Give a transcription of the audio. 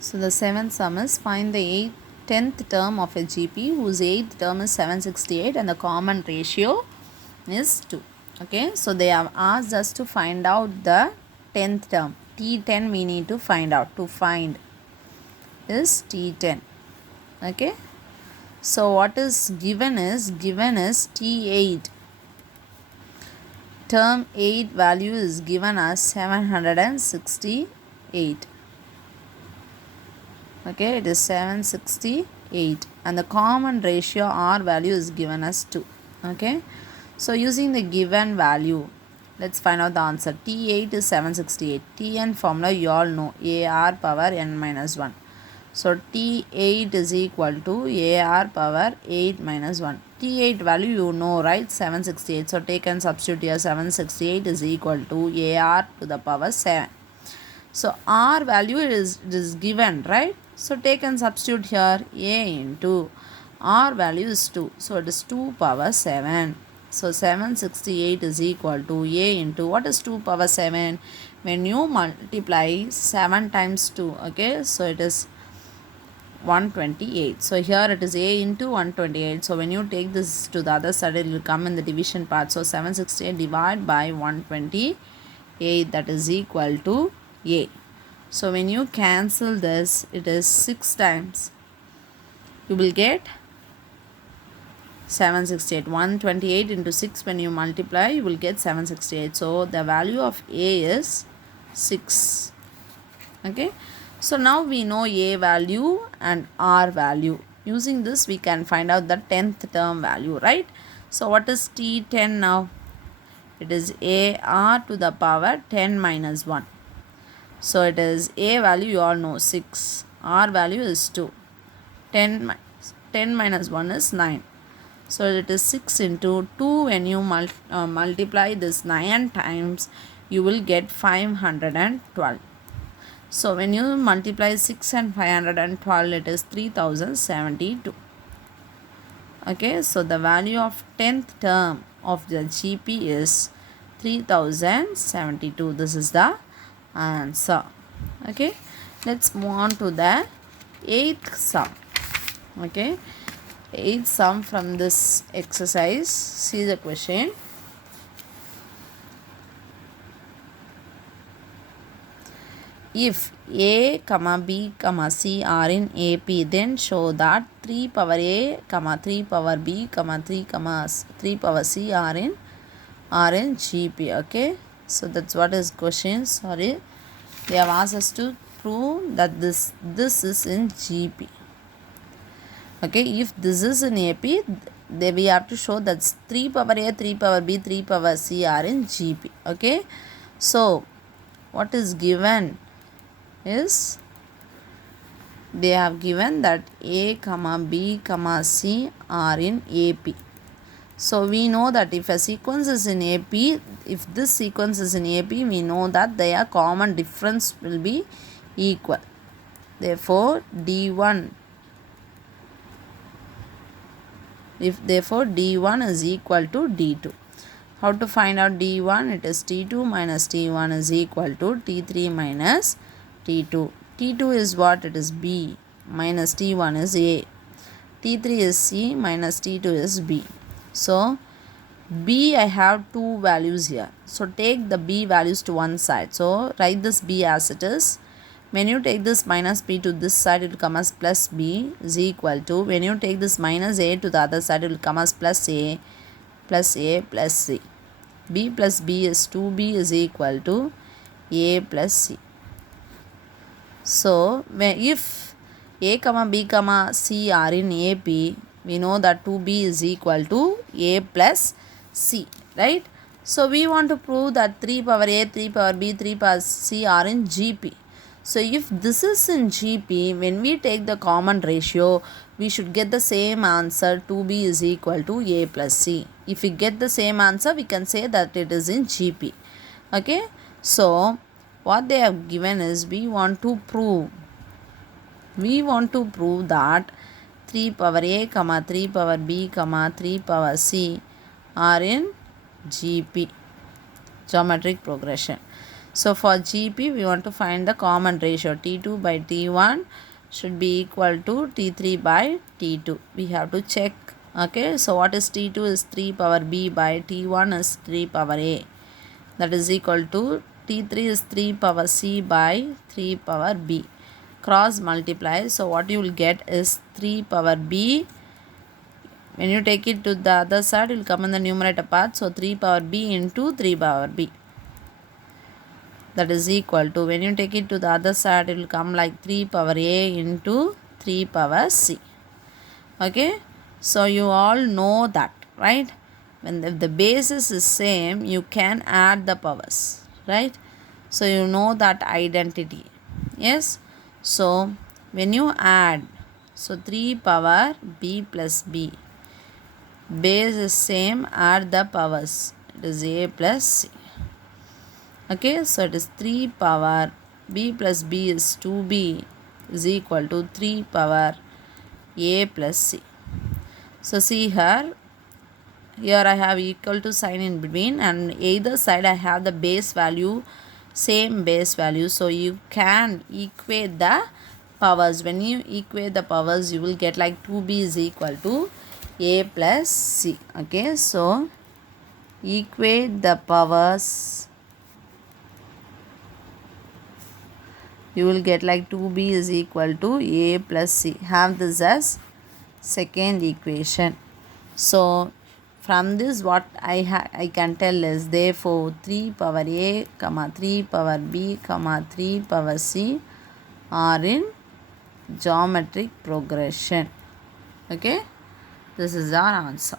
So the seventh sum is find the 10th term of a GP whose 8th term is 768 and the common ratio is 2. Okay, so they have asked us to find out the 10th term. T10 we need to find out. To find is T10. Okay, so what is given is T8. Term 8 value is given as 768. Okay, it is 768 and the common ratio R value is given as 2. Okay, so using the given value, let's find out the answer. T8 is 768. Tn formula you all know, AR power n minus 1. So T8 is equal to AR power 8 minus 1. T8 value you know, right? 768. So take and substitute here. 768 is equal to AR to the power 7. So R value is given, right? So take and substitute here. A into R value is 2. So it is 2 power 7. So 768 is equal to A into what is 2 power 7? When you multiply 7 times 2, okay, so it is 128. So here it is A into 128. So when you take this to the other side, it will come in the division part. So 768 divided by 128, that is equal to A. So when you cancel this, it is 6 times. You will get 768. 128 into 6 when you multiply, you will get 768. So the value of A is 6. Okay. So now we know A value and R value. Using this we can find out the 10th term value, right? So what is T10 now? It is AR to the power 10 minus 1. So it is A value you all know 6. R value is 2. 10 minus 1 is 9. So it is 6 into 2. When you multiply this 9 times, you will get 512. So when you multiply 6 and 512, it is 3072. Okay, so the value of 10th term of the GP is 3072. This is the answer. Okay, let's move on to the 8th sum. Okay, 8th sum from this exercise. See the question. If A, B, C are in AP, then show that 3 power A, 3 power B, 3 power C are in GP. Okay, so that's what is question. Sorry, they have asked us to prove that this is in GP. Okay, if this is in AP, then we have to show that 3 power A, 3 power B, 3 power C are in GP. Okay, so what is given is they have given that A, B, C are in AP. So we know that if a sequence is in AP, if this sequence is in AP, we know that their common difference will be equal. Therefore D1 is equal to D2. How to find out D1? It is T2 minus T1 is equal to T3 minus T2. T2 is what? It is B minus T1 is A. T3 is C minus T2 is B. So B, I have two values here. So take the B values to one side. So write this B as it is. When you take this minus B to this side, it will come as plus B is equal to, when you take this minus A to the other side, it will come as plus A plus C. B plus B is 2B is equal to A plus C. So if A, B, C are in AP, we know that 2B is equal to A plus C, right? So we want to prove that 3 power A, 3 power B, 3 power C are in GP. So if this is in GP, when we take the common ratio, we should get the same answer. 2B is equal to A plus C. If we get the same answer, we can say that it is in GP. Okay. So what they have given is we want to prove that 3 power A, 3 power B, 3 power C are in GP, geometric progression. So for GP we want to find the common ratio. T2 by T1 should be equal to T3 by T2. We have to check. Okay, so what is T2 is 3 power B by T1 is 3 power A. That is equal to T3 is 3 power C by 3 power B. Cross multiply. So what you will get is 3 power B. When you take it to the other side, it will come in the numerator part. So 3 power B into 3 power B. That is equal to, when you take it to the other side, it will come like 3 power A into 3 power C. Okay. So you all know that, right? When the basis is same, you can add the powers, right? So you know that identity. Yes. So when you add, so 3 power B plus B, base is same, add the powers, it is A plus C. Okay, so it is 3 power B plus B is 2B is equal to 3 power A plus C. So see here I have equal to sign in between, and either side I have the base value, same base value. So you can equate the powers. When you equate the powers, you will get like 2B is equal to A plus C. Okay, so equate the powers, you will get like 2B is equal to A plus C. Have this as second equation. So from this what I can tell is, therefore 3 power A, 3 power B, 3 power C are in geometric progression. Okay, this is our answer.